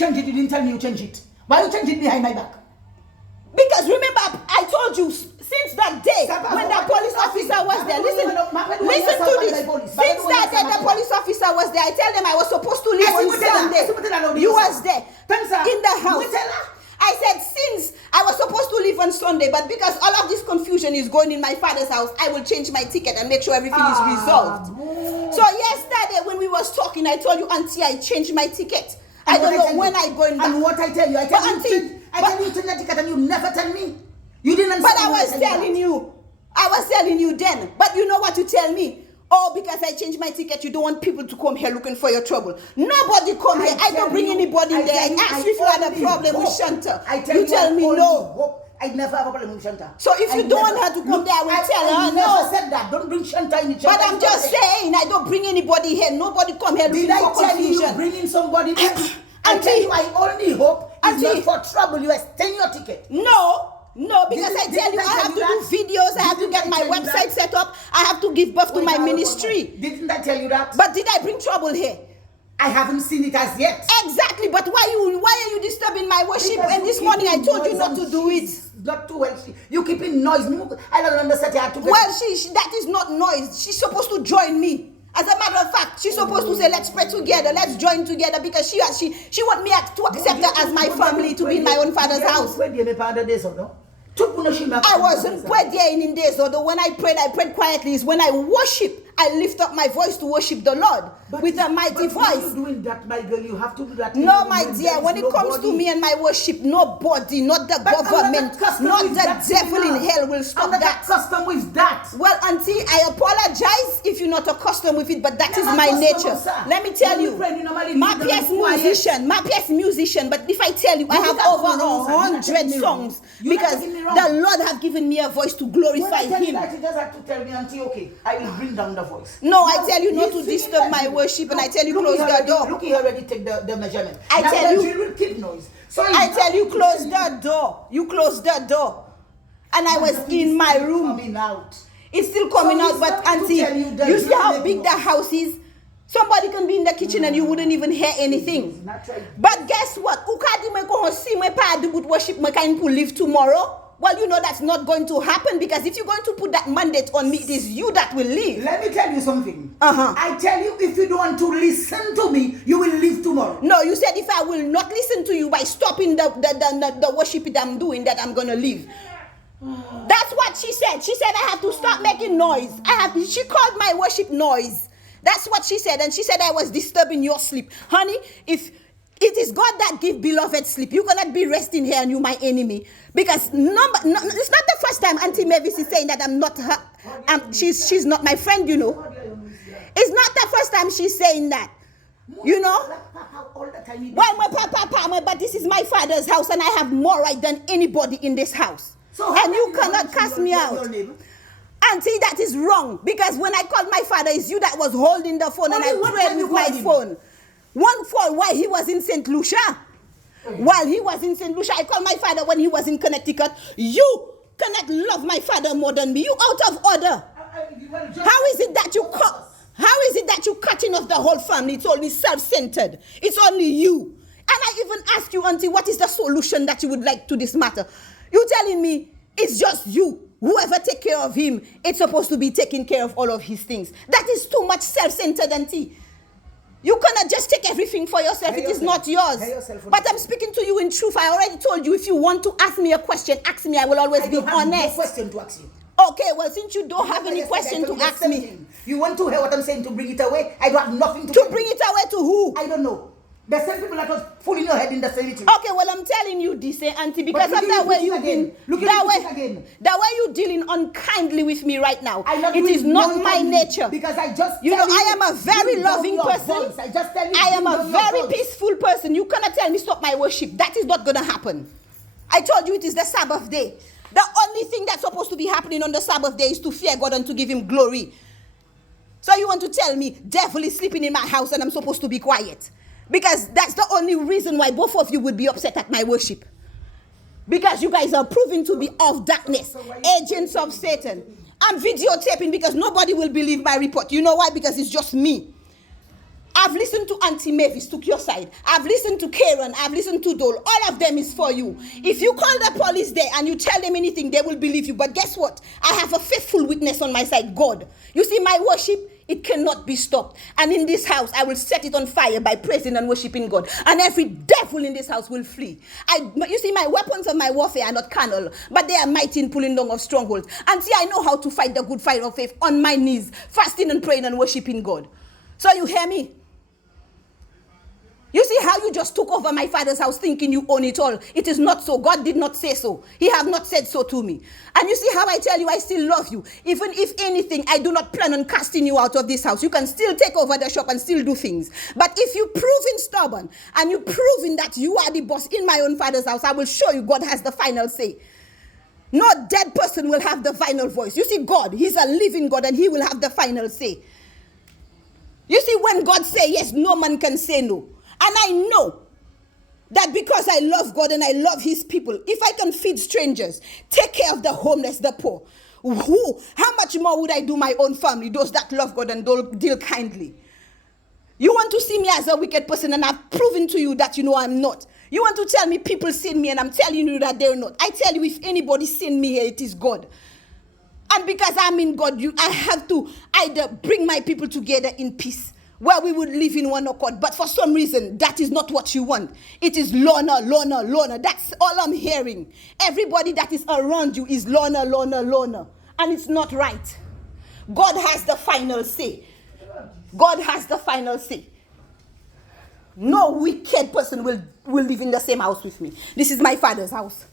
change it, you didn't tell me you change it. Why you change it behind my back? Because remember, I told you since that day when the police officer was there. Listen to this. Since that day the police officer was there, I tell them I was supposed to leave on Sunday. You was there in the house. I said since I was supposed to leave on Sunday, but because all of this confusion is going in my father's house, I will change my ticket and make sure everything is resolved. So yesterday when we was talking, I told you, Auntie, I changed my ticket. I don't know when I going back. And what I tell you, I tell you change the ticket and you never tell me. You didn't. But I was telling you then. But you know what you tell me? Oh, because I changed my ticket, you don't want people to come here looking for your trouble. Nobody come here. I don't bring anybody in there. I asked you if you had a problem with Shanta. You tell me no. I never have a problem with Shanta. So if you don't want her to come there, I will tell her I never said that. Don't bring Shanta in. But I'm just saying, I don't bring anybody here. Nobody come here looking for confusion. Did I tell you bringing somebody there? I tell you, I only hope it's not for trouble. You extend your ticket. No, because I tell you, I have to do videos, I have to get my website set up, I have to give birth to my ministry. Didn't I tell you that? But did I bring trouble here? I haven't seen it as yet. Exactly, but why are you disturbing my worship? Because and this morning I told you not to do it. Not too well. You keeping noise. I don't understand. You have to. Well, that is not noise. She's supposed to join me. As a matter of fact, she's supposed to say, let's pray together, let's join together, because she want me to accept her as my family, to be in my own father's house. I wasn't prayed there in days, although when I prayed quietly. Is when I worship, I lift up my voice to worship the Lord with a mighty voice. When you're doing that, my girl, you have to do that. No, my dear, when it comes to me and my worship, nobody, not the government, not the devil in hell will stop that. I'm not accustomed with that. Well, Auntie, I apologize if you're not accustomed with it, but that is my nature. Let me tell you, Mapia's musician, but if I tell you, I have over 100 songs because the Lord have given me a voice to glorify Him. You just have to tell me, Auntie, okay, I will bring down the voice. No, I tell you not to disturb my worship, and I tell you close the door. Look, he already take the measurement. I tell you, will keep noise. So I tell you, close the door. You close the door, and I was in my room. Coming out. It's still coming out, but Auntie, you see how big the house is. Somebody can be in the kitchen and you wouldn't even hear anything. But guess what? Ukadi me ko si me pa do worship me can live tomorrow. Well, you know that's not going to happen, because if you're going to put that mandate on me, it is you that will leave. Let me tell you something. I tell you, if you don't want to listen to me, you will leave tomorrow. No, you said if I will not listen to you by stopping the worship that I'm doing, that I'm going to leave. That's what she said. She said I have to stop making noise. She called my worship noise. That's what she said. And she said I was disturbing your sleep. Honey, if it is God that give beloved sleep, you cannot be resting here and you my enemy. Because it's not the first time Auntie Mavis is saying that I'm not her. She's not my friend, you know. It's not the first time she's saying that. You know? Well, my papa, but this is my father's house and I have more right than anybody in this house. And you cannot cast me out. Auntie, that is wrong. Because when I called my father, it's you that was holding the phone and I prayed with my phone. One fall while he was in St. Lucia. While he was in St. Lucia, I called my father when he was in Connecticut. You cannot love my father more than me. You out of order. How is it that you cutting off the whole family? It's only self-centered. It's only you. And I even asked you, Auntie, what is the solution that you would like to this matter? You telling me it's just you. Whoever take care of him, it's supposed to be taking care of all of his things. That is too much self-centered, Auntie. You cannot just take everything for yourself. It is not yours. But I'm speaking to you in truth. I already told you, if you want to ask me a question, ask me. I will always be honest. I have no question to ask you. Okay, well, since you don't have any question to ask me. You want to hear what I'm saying to bring it away? I don't have nothing to bring it away to who? I don't know. The same people that was fooling your head in the cemetery. Okay, well, I'm telling you this, Auntie, because of the way you've been, the way you're dealing unkindly with me right now. It is not my nature. Because I just, you know, I am a very loving person. I am a very peaceful person. You cannot tell me stop my worship. That is not going to happen. I told you it is the Sabbath day. The only thing that's supposed to be happening on the Sabbath day is to fear God and to give Him glory. So you want to tell me devil is sleeping in my house and I'm supposed to be quiet? Because that's the only reason why both of you would be upset at my worship. Because you guys are proving to be of darkness, agents of Satan. I'm videotaping because nobody will believe my report. You know why? Because it's just me. I've listened to Auntie Mavis, took your side. I've listened to Karen. I've listened to Dole. All of them is for you. If you call the police there and you tell them anything, they will believe you. But guess what? I have a faithful witness on my side, God. You see, my worship, it cannot be stopped. And in this house, I will set it on fire by praising and worshiping God. And every devil in this house will flee. You see, my weapons of my warfare are not carnal, but they are mighty in pulling down of strongholds. And see, I know how to fight the good fight of faith on my knees, fasting and praying and worshiping God. So you hear me? You see how you just took over my father's house thinking you own it all. It is not so. God did not say so. He have not said so to me. And you see how I tell you I still love you. Even if anything, I do not plan on casting you out of this house. You can still take over the shop and still do things. But if you proving stubborn and you proving that you are the boss in my own father's house, I will show you God has the final say. No dead person will have the final voice. You see, God, he's a living God and he will have the final say. You see, when God say yes, no man can say no. And I know that because I love God and I love his people, if I can feed strangers, take care of the homeless, the poor, how much more would I do my own family, those that love God and don't deal kindly? You want to see me as a wicked person and I've proven to you that I'm not. You want to tell me people sin me and I'm telling you that they're not. I tell you, if anybody sin me here, it is God. And because I'm in God, I have to either bring my people together in peace, where we would live in one accord. But for some reason, that is not what you want. It is Lorna. That's all I'm hearing. Everybody that is around you is Lorna. And it's not right. God has the final say. God has the final say. No wicked person will live in the same house with me. This is my father's house.